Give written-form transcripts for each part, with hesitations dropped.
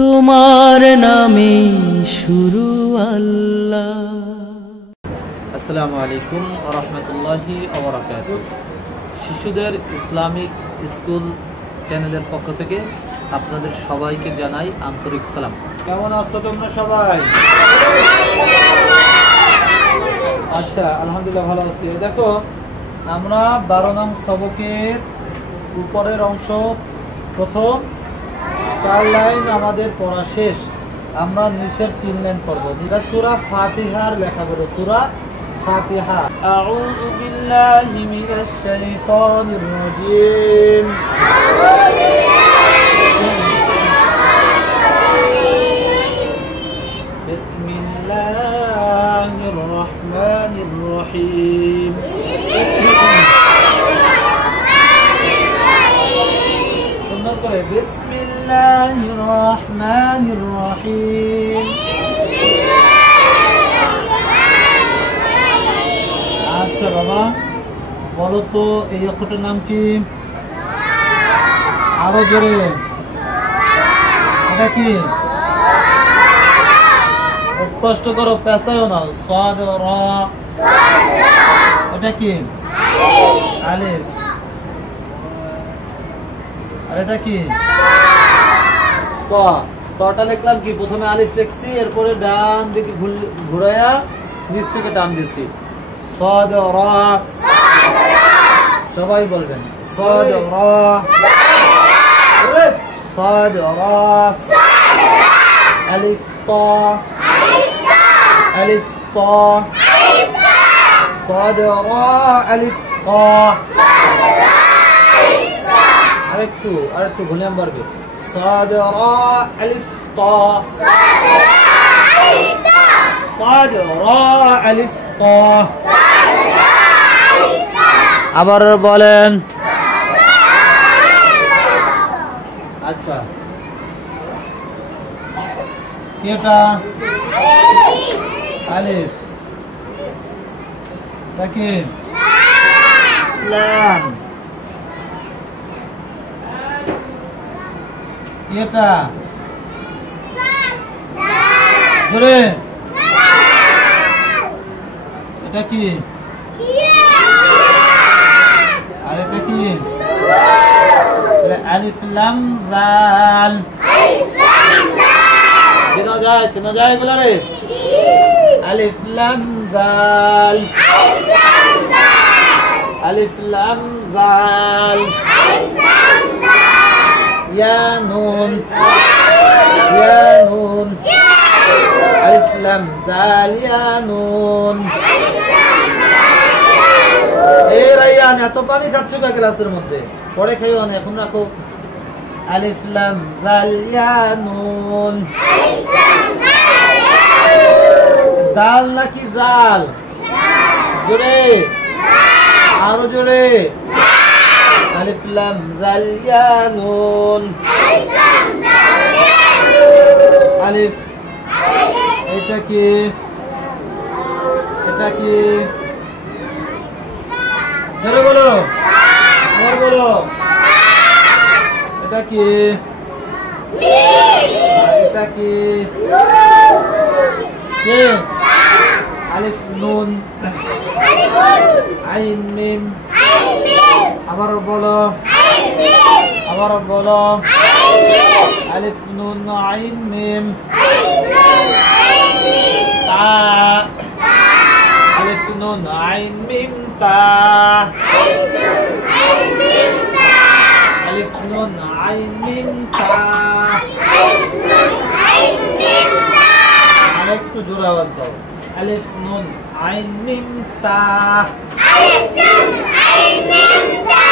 তোমার নামে শুরু আল্লাহ। আসসালামু আলাইকুম ওয়া রাহমাতুল্লাহি ওয়া বারাকাতুহু। শিশুদের ইসলামিক স্কুল চ্যানেলের পক্ষ থেকে আপনাদের সবাইকে জানাই আন্তরিক সালাম। কেমন আছো তোমরা সবাই? আচ্ছা, আলহামদুলিল্লাহ ভালো আছি। দেখো, আমরা 12 নং সবকের উপরের অংশ প্রথম 4 লাইন আমাদের পড়া শেষ। আমরা নিচের 3 লাইন পড়ব। এটা সূরা ফাতিহার লেখা করো, সূরা ফাতিহা। আউযু বিল্লাহি মিনাশ শাইতানির রাজীম। বিসমিল্লাহির রহমানির রহিম। সুন্দর করে বিসমিল্লাহির রহমানির রহিম। আচ্ছা বাবা, বলো তো এই অক্ষরটার নাম কি? আরো জোরে। এটা কি? স্পষ্ট করো, পেছায়ও না। সাদ রা। এটা কি? আলিফ। আর এটা কি? ক। কটা লিখলাম কি? প্রথমে আলিফ লিখছি, এরপরে ডান দিকে ঘুরাইয়া নিচ থেকে টান দিছি। সাদ রা। সবাই বলবেন সাদ রা। সাদ রা। আলিফ তা। আলিফ তা। সাদ রা আলিফ তা। আরেকটু ভলিউম বাড়বে। সাদ রা আলিফ তা। সাদ রা আলিফ তা। আবার বলেন। আচ্ছা, এটা আলিফ। তাকে লাম। এটা জোরে। এটা কি? আর এটা কি? আলিফ লাম জাল। চেনা যায় বলে রে। আলিফ লাম জাল। আলিফ লাম জাল। ইয়া নুন। ইয়া নুন। আলিফ লাম জাল ইয়া নুন। এই রাইয়ান, এত পানি খাচ্ছ কা গ্লাসের মধ্যে? পরে খাইও না, এখন রাখো। আলিফ লাম জাল ইয়া নুন। দাল নাকি জাল? জোরে, আরো জোরে। আলিফ লাম জাল ইয়া নুন। আলিফ। এটা কি? এটা কি? জোরে বলো, আবার বলো। এটা কি? এটা কি? কে? আলিফ নুন। আইন মিম। আবার বলো, আবার বলো। আলিফ নুন আইন মিম। তা। আলিফ নুন আইন মিম তা। আলিফ নুন আইন মিম তা। আরেকটু জোরে আওয়াজ দাও। আলিফ নুন আইন মিম তা। আলিফ নুন আইন মিম তা।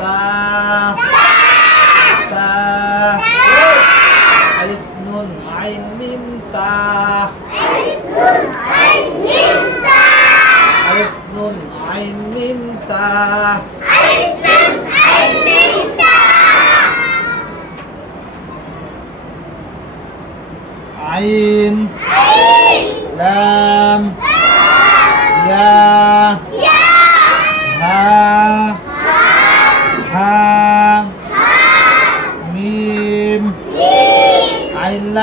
তা। তা। আলিফ নুন আইন মিম তা। আলিফ নুন আইন মিম তা। আইন লাম ইয়া হা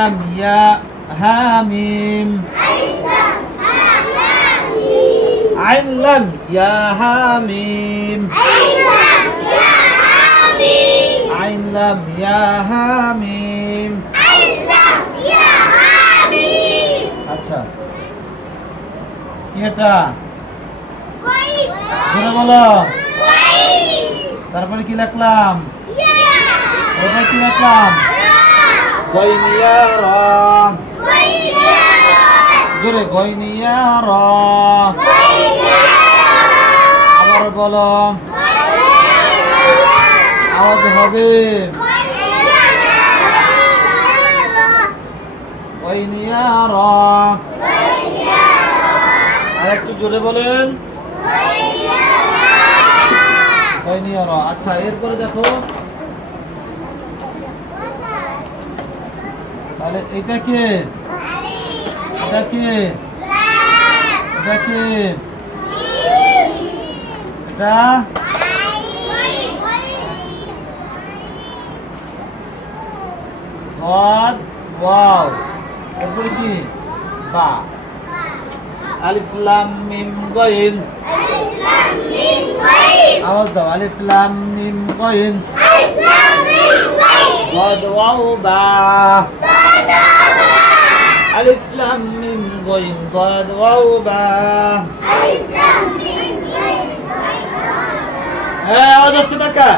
লাম ইয়া হা মিম আইন লাম ইয়া হা মিম আইন লাম ইয়া হা মিম আচ্ছা কি এটা জোরে বলো তারপরে কি লিখলাম ওটা কি লিখলাম গয়নিয়া রা জোরে গয়নিয়া রা আবার বলো আওয়াজ হবে গয়নিয়া রা আর একটু জোরে বলেন গয়নিয়া রা আচ্ছা এরপরে দেখো তাহলে এটা কে এটা কে এটা কে এটা গদ ওয়াও এরপরে কি বা আলিফ লাম মিম গইন আওয়াজ দাও আলিফ লাম মিম গইন গদ ওয়াও বা আলিফ লাম মিম গইন গদ ওয়াও বা হ্যাঁ আওয়াজ হচ্ছে দেখা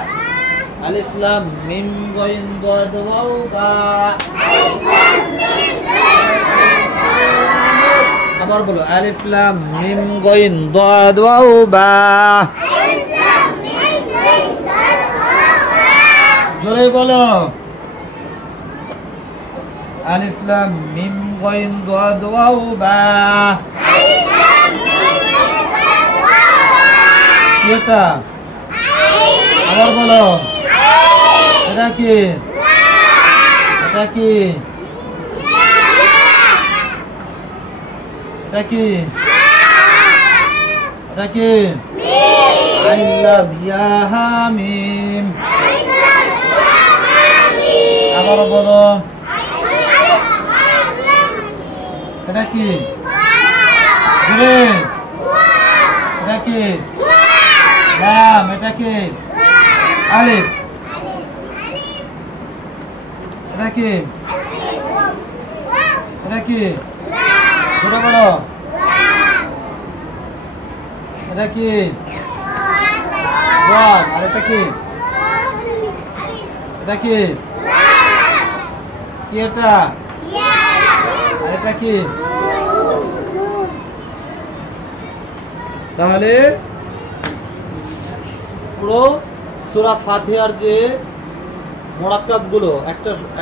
আলিফ লাম মিম গইন গদ ওয়াও বা আবার বলো আলিফ লাম মিম গইন গদ ওয়াও বা জোরে বলো আলিফ লাম মিম গইন গদ ওয়াও বা এটা আবার বলো এটা কি এটা কি এটা কি এটা কি আইন লাম ইয়া হা মিম আবার বলো এটা কি এটা কি লাম এটা কি আলিফ এটা কি এটা কি জোরে বলো এটা কি বল আর এটা কি এটা কি কি এটা আর এটা কি তাহলে পুরো সূরা ফাতিহার যে মুরাক্কাব গুলো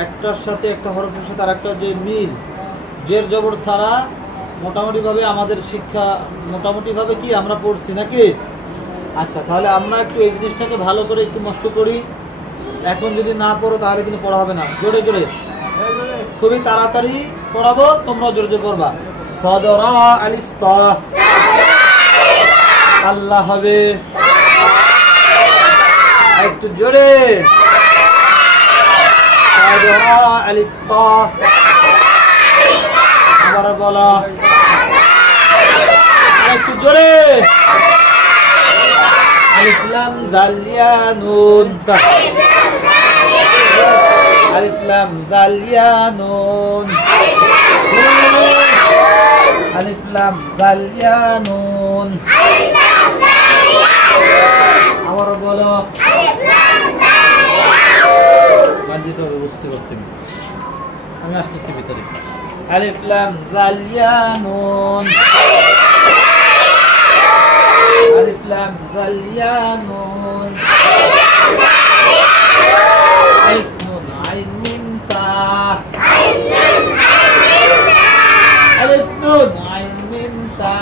একটার সাথে একটা হরফের সাথে আরেকটা যে মিল জের জবর ছাড়া মোটামুটি ভাবে আমাদের শিক্ষা মোটামুটি ভাবে কি আমরা পড়ছি নাকি আচ্ছা তাহলে আমরা একটু এই জিনিসটাকে ভালো করে একটু নষ্ট করি এখন যদি না পড়ো তাহলে কিন্তু পড়া হবে না জোরে জোরে খুবই তাড়াতাড়ি পড়াবো তোমরা জোরে জোরে পড়বা সাদরা আলিফ তা আল্লাহ হবে একটু জোরে সাদরা আলিফ তা আবার বলো একটু জোরে আলিফ লাম জাল ইয়া নুন আলিফ লাম জাল ইয়া নুন আলিফ লাম জাল ইয়া নুন আবার বলো মানজিত বুঝতে পারছি আমি আসতেছি ভিতরে আলিফ লাম জাল ইয়া নুন আলিফ লাম জাল ইয়া নুন আলিফ নুন আইন মিম তা আলিফ নুন আইন মিম তা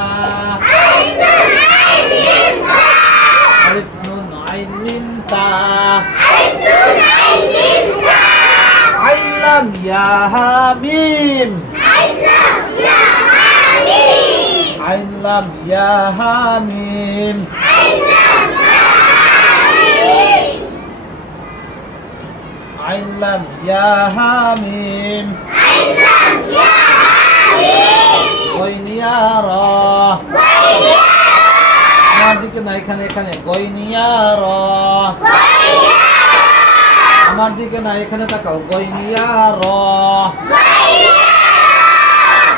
আলিফ নুন আইন মিম তা আইন লাম ইয়া হা মিম আইন লাম ইয়া হা মিম আইন লাম ইয়া হা মিম গয়নিয়ারা আমার দিকে না এখানে এখানে গয়নিয়ারা আমার দিকে না এখানে তাকাও গয়নিয়ারা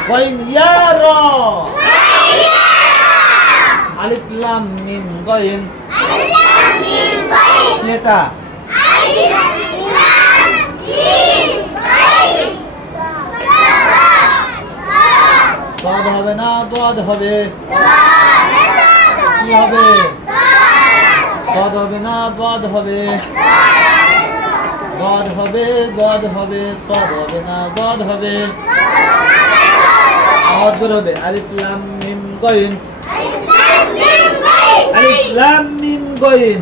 গয়নিয়ারা আলিফ লাম মিম গয়ন এটা সাদ হবে না দাদ হবে কি হবে সাদ হবে না দাদ হবে দাদ হবে দাদ হবে সাদ হবে না দাদ হবে আওয়াজ জোরে হবে আলিফ লাম মিম গয়ন আলিফ লাম মিম গয়ন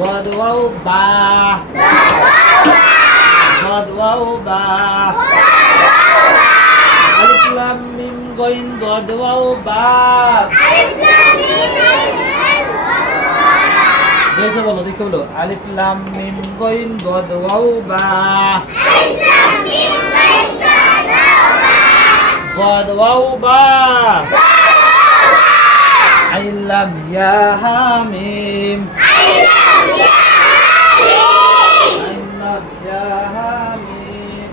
দাদ ওয়াও বা দাদ ওয়াও বা আলিফ লাম মিম গয়ন দাদ ওয়াও বা দেখে বলো আলিফ লাম মিম গয়ন দাদ ওয়াও বা দাদ ওয়াও বা আইন লাম ইয়া হা মিম আইন লাম ইয়া হা মিম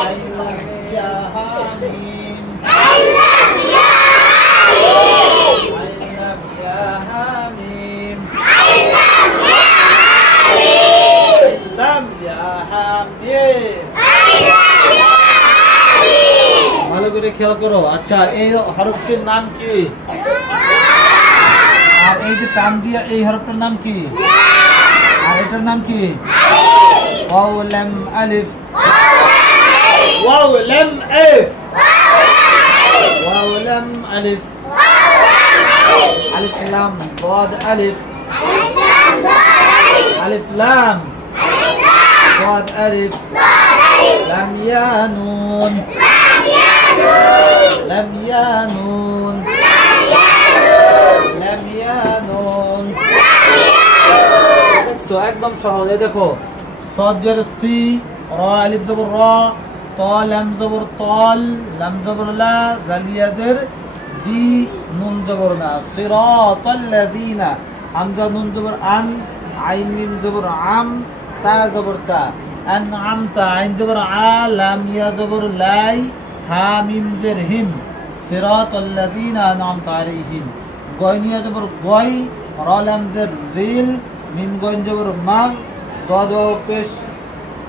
আইন লাম ইয়া হা মিম আইন লাম ইয়া হা মিম আইন লাম ইয়া হা মিম ভালো করে খেয়াল করো আচ্ছা এই হরফটির নাম কি আর এই যে টান দিয়া এই হরফটার নাম কি আর এটার নাম কি ওয়াও লাম আলিফ ওয়াও লাম আলিফ ওয়াও লাম আলিফ আলিফ লাম দাদ আলিফ আলিফ লাম দাদ আলিফ লাম ইয়া নুন লাম ইয়া নুন লাম ইয়া নুন দেখছো একদম সহজ দেখো সাদ জবর সি রা আলিফ জবর রা তা লাম জবর তাল লাম জবর লা জাল ইয়াজের দি নুন জবর না সিরাতাল লাযিনা হামজা নুন জবর আন আইন মিম জবর আম তা জবর তা আনআমতা আইন জবর আ লাম ইয়া জবর লাই হা মিম জের হিম সিরাতাল লাযিনা আনআমতা আলাইহিম গয়নিয়া জবর গয় রা লাম জের রিল মিম গয়ন জবর মাগ দাদ পেশ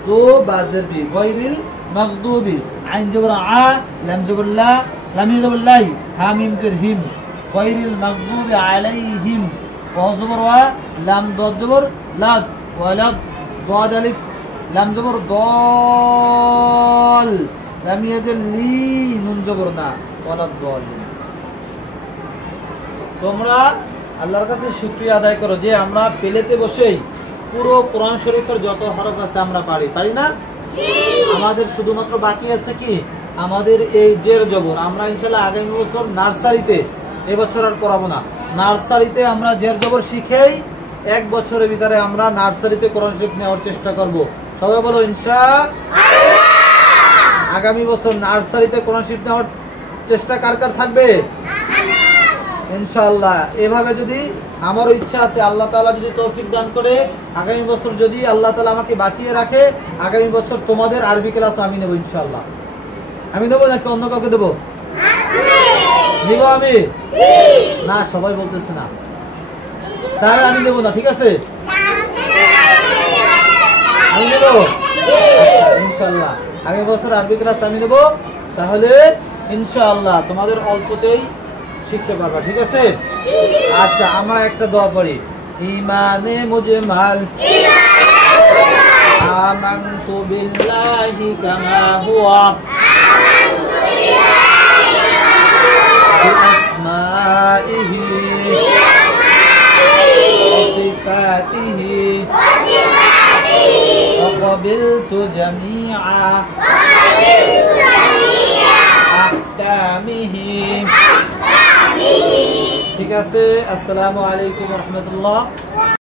তো বাজের বি গয়রিল মাগদুবি আইন জবর আ লাম জবর লা লাম ইয়া জবর লাই হা মিম জের হিম গয়রিল মাগদুবি আলাইহিম ওয়া জবর ওয়া লাম দাদ জবর লাদ ওয়ালাদ দাদ আলিফ লাম জবর দল লাম ইয়াজের লি নুন জবর না ওয়ালাদ দল তোমরা আল্লাহর কাছে শুকরিয়া আদায় করো যে আমরা পেলেতে বসেই পুরো কোরআন শরীফের যত হরফ আছে আমরা পারি না আমাদের শুধুমাত্র বাকি আছে কি আমাদের এই জের জবর আমরা ইনশাআল্লাহ আগামী বছর নার্সারিতে এবছর আর পড়াবো না নার্সারিতে আমরা জের জবর শিখেই এক বছরের ভিতরে আমরা নার্সারিতে কোরআন শরীফ নেওয়ার চেষ্টা করব সবাই বলো ইনশাআল্লাহ আগামী বছর নার্সারিতে কোরআন শরীফ নেওয়ার চেষ্টা কার কার থাকবে ইনশাআল্লাহ এভাবে যদি আমারও ইচ্ছা আছে আল্লাহ তাআলা যদি তৌফিক দান করে আগামী বছর যদি আল্লাহ তাআলা আমাকে বাঁচিয়ে রাখে আগামী বছর তোমাদের আরবি ক্লাস আমি নেব ইনশাআল্লাহ আমি নেব নাকি অন্য কাউকে দেব নিব আমি না সবাই বলতেছে না তাহলে আমি নেব না ঠিক আছে আমি নেব ইনশাআল্লাহ আগামী বছর আরবি ক্লাস আমি নেব তাহলে ইনশাআল্লাহ তোমাদের অল্পতেই শিখতে পারবা ঠিক আছে আচ্ছা আমরা একটা দোয়া পড়ি ইমানে মুজমাল আমানতু বিল্লাহি কামা হুয়া বিআসমাইহি ওয়া সিফাতিহি ওয়া ক্বাবিলতু জামিআ আহকামিহি ঠিক আছে আসসালামু আলাইকুম ওয়া রাহমাতুল্লাহ